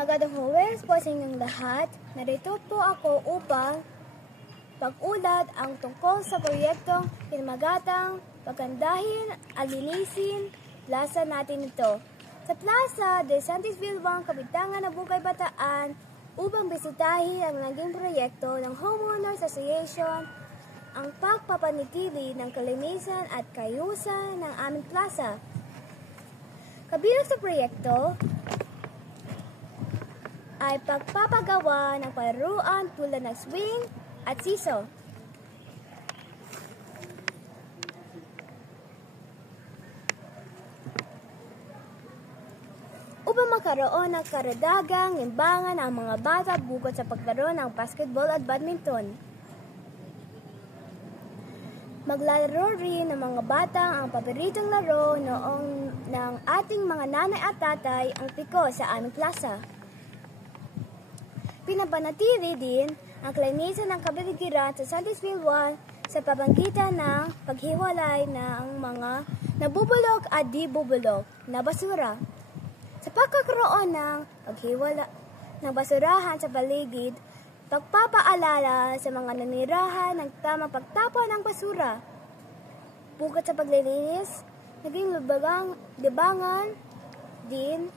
Magandang Huwes po sa inyong lahat. Narito po ako upang pag-ulat ang tungkol sa proyektong pinamagatang pagandahin at linisin plaza natin ito. Sa Plaza de Santisville 1, Kapitangan, Nabugay, Bataan upang bisitahin ang naging proyekto ng Homeowners Association ang pagpapanitili ng kalinisan at kaayusan ng aming plaza. Kabilang sa proyekto ay pagpapagawa ng palaruan tulad ng swing at seesaw. Upang magkaroon ng karagdagang limbangan ang mga bata bukod sa paglaro ng basketball at badminton. Maglalaro rin ng mga bata ang paboritong laro noong ng ating mga nanay at tatay, ang piko sa aming plaza. Pinapanatili din ang kalinisan ng kapaligiran sa Santisville 1 sa pamamagitan ng paghiwalay ng mga nabubulok at di bubulok na basura. Sa pagkakaroon ng paghiwala ng basurahan sa paligid, pagpapaalala sa mga nanirahan ng tamang pagtapon ng basura. Bukod sa paglilinis, naging libangan din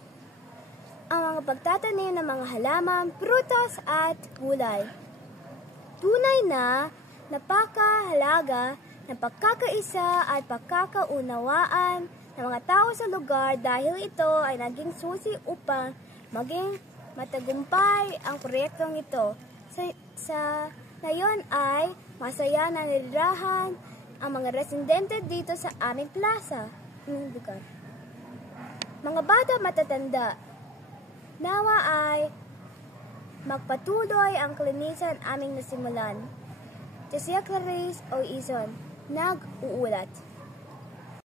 ang mga pagtatanim ng mga halaman, prutas at gulay. Tunay na napakahalaga ng pagkakaisa at pagkakaunawaan ng mga tao sa lugar dahil ito ay naging susi upang maging matagumpay ang proyektong ito. Sa ngayon ay masaya na nilirahan ang mga residente dito sa aming plaza. Mga bata matatanda, nawa ay magpatuloy ang kalinisan aming nasimulan. Jessia Clarice O. Izon, nag-uulat.